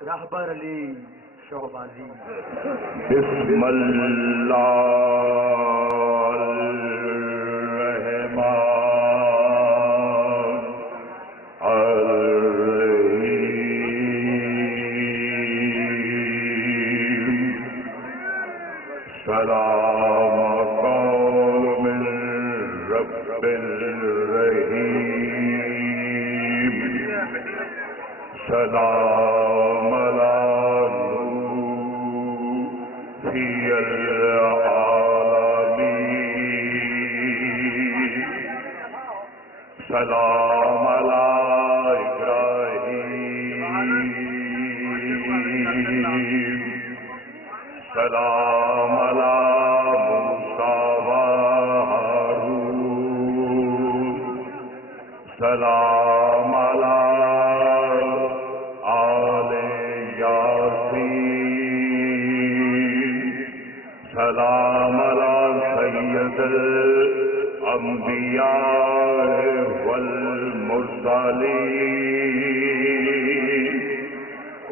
رہبر علی شہبازی بسم اللہ الرحمن الرحیم سلام قول من رب الرحیم سلام فی العالمین سلام علی ابراہیم سلام علی موسیٰ و ہارون سلام علی آل یاسین سلام علی سید الانبیاء والمرسلین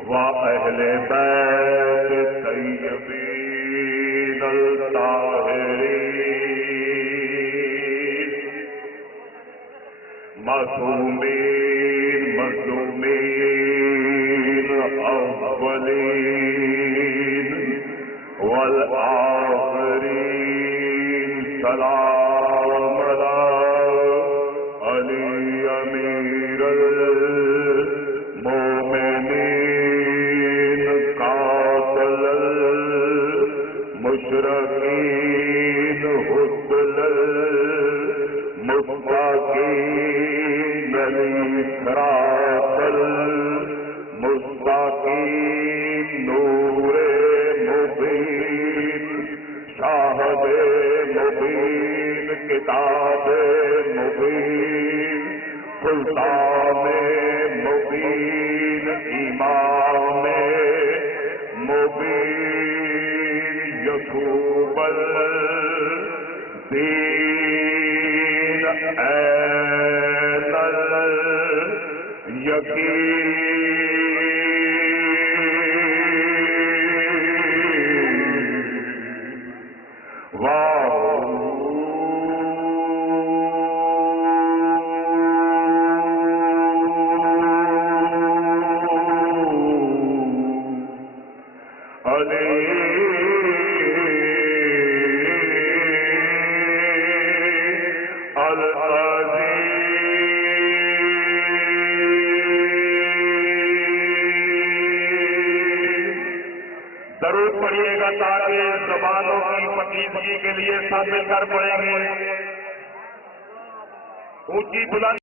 و اہل بیت طیبین الطاہرین معصومین مظلومین اولین والآخرین سلام علی امیر المومنین قاتل المشرکین حسن المستقیم صراط المستقیم نور مبین شاہد مبین کتاب مبین سلطان مبین امام مبین یعقوب الدین عین الیقین ضرور پڑھیے گا تاکہ زبانوں کی پکیزگی کے لیے سب مل کر پڑھیں گے. اونچی بلند